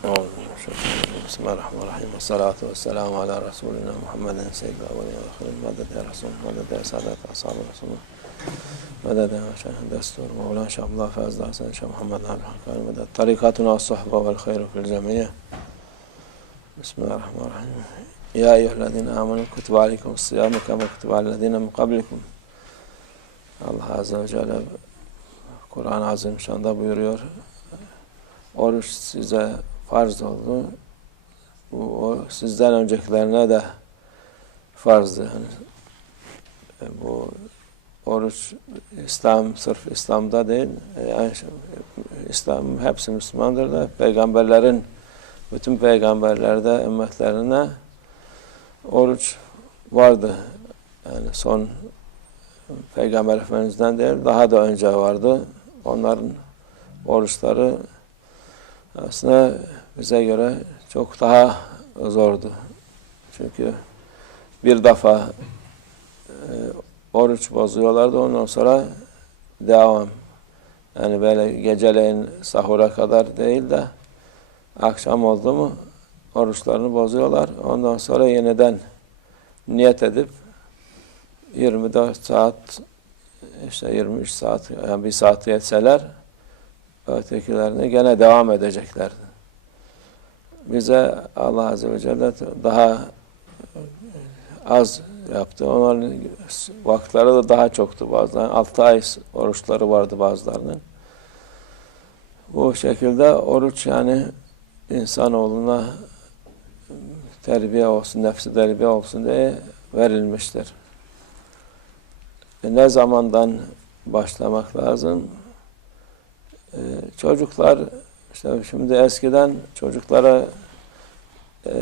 بسم الله الرحمن الرحيم. والصلاة والسلام على رسولنا محمد سيد الأولين والآخرين. مدد يا رسول مدد يا سادة أصحاب رسول. الله مدد يا شيخ الدستور. مولانا شيخ عبد الله فاز حسن شيخ محمد عبد الحكام مدد طريقتنا الصحبة والخير في الجميع. بسم الله الرحمن الرحيم. يا أيها الذين آمنوا كتب عليكم الصيام كما كتب على الذين من قبلكم. الله عز وجل القرآن Kur'an-ı Azimşan'da بيريور Oruç size farz oldu. Bu o sizden öncekilerine de farzdı. Yani, e, bu oruç İslam sırf İslam'da değil. Yani, İslam hepsi Müslümandır da peygamberlerin bütün peygamberlerde ümmetlerine oruç vardı. Yani son Peygamber Efendimiz'den değil, daha da önce vardı. Onların oruçları aslında bize göre çok daha zordu. Çünkü bir defa e, oruç bozuyorlardı, ondan sonra devam. Yani böyle geceleyin sahura kadar değil de akşam oldu mu oruçlarını bozuyorlar. Ondan sonra yeniden niyet edip 24 saat işte 23 saat yani bir saat yetseler ötekilerine gene devam edeceklerdi. Bize Allah Azze ve Celle daha az yaptı. Onların vakitleri de daha çoktu bazılarının. 6 ay oruçları vardı bazılarının. Bu şekilde oruç yani insanoğluna terbiye olsun, nefsi terbiye olsun diye verilmiştir. E ne zamandan başlamak lazım? Ee, çocuklar işte şimdi eskiden çocuklara e,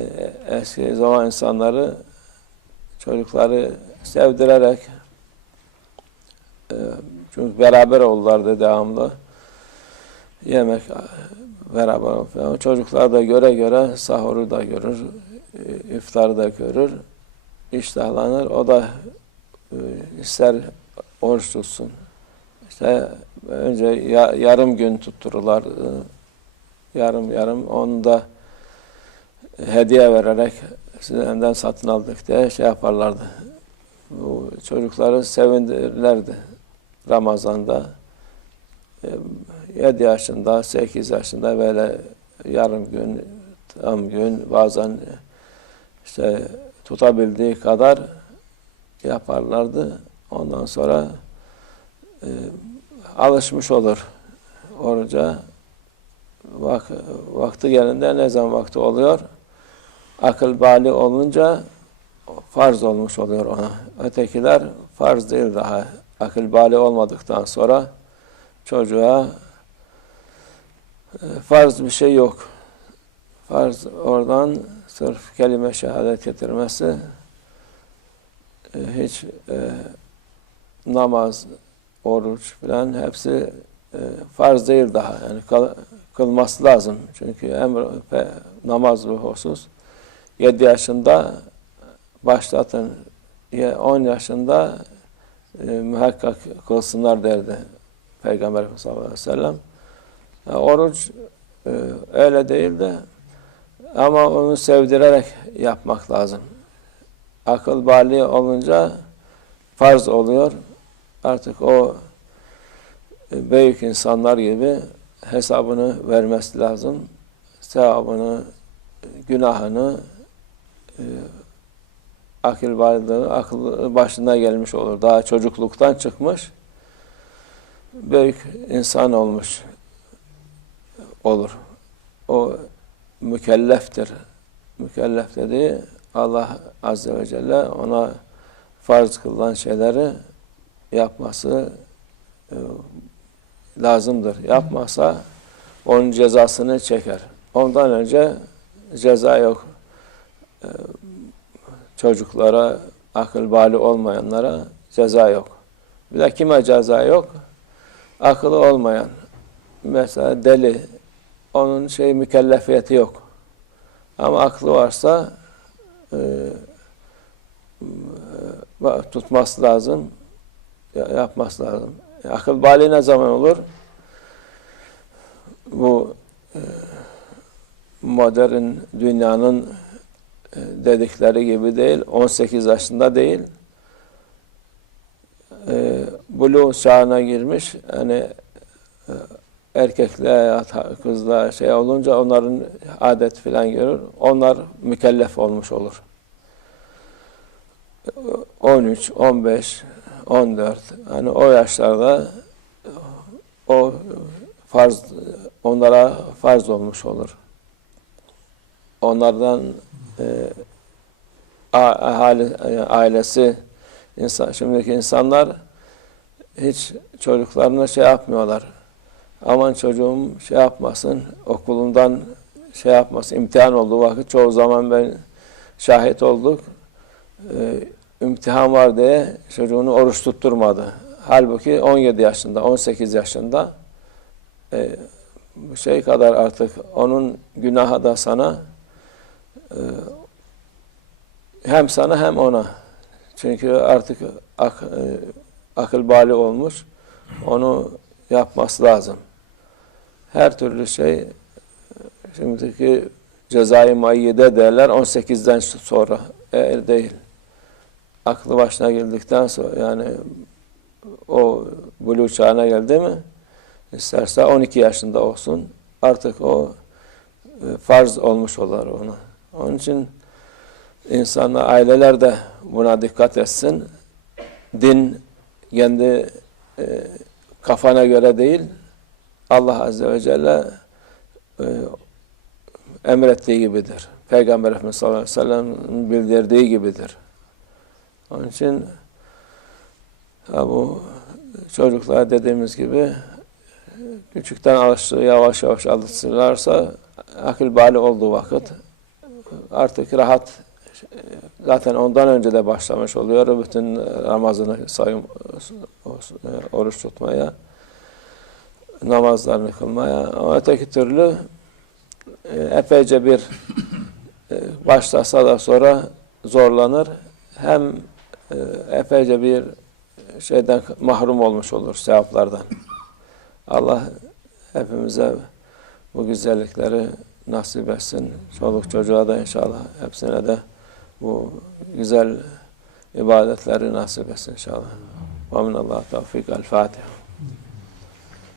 eski zaman insanları çocukları sevdirerek e, çünkü beraber olurlardı devamlı yemek beraber falan. Çocuklar da göre göre sahuru da görür, e, iftarı da görür, iştahlanır. O da e, ister oruç tutsun. İşte önce ya, yarım gün tuttururlar. E, yarım yarım onu da hediye vererek sizden satın aldık diye şey yaparlardı. Bu çocukları sevindirirlerdi Ramazan'da. 7 yaşında, 8 yaşında böyle yarım gün, tam gün bazen işte tutabildiği kadar yaparlardı. Ondan sonra e, alışmış olur oruca. Vak, vakti gelinde ne zaman vakti oluyor? Akıl bali olunca farz olmuş oluyor ona. Ötekiler farz değil daha. Akıl bali olmadıktan sonra çocuğa e, farz bir şey yok. Farz oradan sırf kelime şehadet getirmesi e, hiç e, namaz, oruç falan hepsi e, farz değil daha. Yani kal, kılması lazım. Çünkü emr, pe, namaz bu husus 7 yaşında başlatın 10 yaşında e, muhakkak kılsınlar derdi Peygamber sallallahu aleyhi ve sellem. Yani oruç e, öyle değil de ama onu sevdirerek yapmak lazım. Akıl bali olunca farz oluyor. Artık o e, büyük insanlar gibi hesabını vermesi lazım. Sevabını, günahını e, akıl varlığı, akıl başına gelmiş olur. Daha çocukluktan çıkmış büyük insan olmuş olur. O mükelleftir. Mükellef dediği Allah Azze ve Celle ona farz kılınan şeyleri yapması e, lazımdır. Yapmasa onun cezasını çeker. Ondan önce ceza yok. E, çocuklara, akıl bali olmayanlara ceza yok. Bir de kime ceza yok? Akıllı olmayan. Mesela deli. Onun şey mükellefiyeti yok. Ama aklı varsa e, tutması lazım. Yapması lazım. Akıl bali ne zaman olur? Bu e, modern dünyanın e, dedikleri gibi değil, 18 yaşında değil, e, çağına girmiş, yani e, erkekle kızla şey olunca onların adet filan görür, onlar mükellef olmuş olur. 13, 15, 14, hani o yaşlarda o farz onlara farz olmuş olur. Onlardan e, ahali, e, ailesi insan şimdiki insanlar hiç çocuklarına şey yapmıyorlar. Aman çocuğum şey yapmasın, okulundan şey yapmasın, imtihan olduğu vakit çoğu zaman ben şahit olduk. E, imtihan var diye çocuğunu oruç tutturmadı. Halbuki 17 yaşında, 18 yaşında e, şey kadar artık onun günahı da sana e, hem sana hem ona. Çünkü artık ak, e, akıl bali olmuş. Onu yapması lazım. Her türlü şey şimdiki cezai mayyide derler 18'den sonra eğer değil. Aklı başına geldikten sonra yani o buluğ çağına geldi mi isterse 12 yaşında olsun artık o e, farz olmuş olur ona. Onun için insanlar, aileler de buna dikkat etsin. Din kendi e, kafana göre değil, Allah Azze ve Celle e, emrettiği gibidir. Peygamber Efendimiz sallallahu aleyhi ve sellem'in bildirdiği gibidir. Onun için ha bu çocuklar dediğimiz gibi küçükten alıştı, yavaş yavaş alıştırırlarsa akıl bali olduğu vakit artık rahat zaten ondan önce de başlamış oluyor bütün Ramazan'ı sayım oruç tutmaya namazlarını kılmaya. Ama öteki türlü e, epeyce bir e, başlasa da sonra zorlanır. Hem epeyce bir şeyden mahrum olmuş olur sevaplardan. Allah hepimize bu güzellikleri nasip etsin. Çoluk çocuğa da inşallah hepsine de bu güzel ibadetleri nasip etsin inşallah. Ve minallah tevfik. El Fatiha.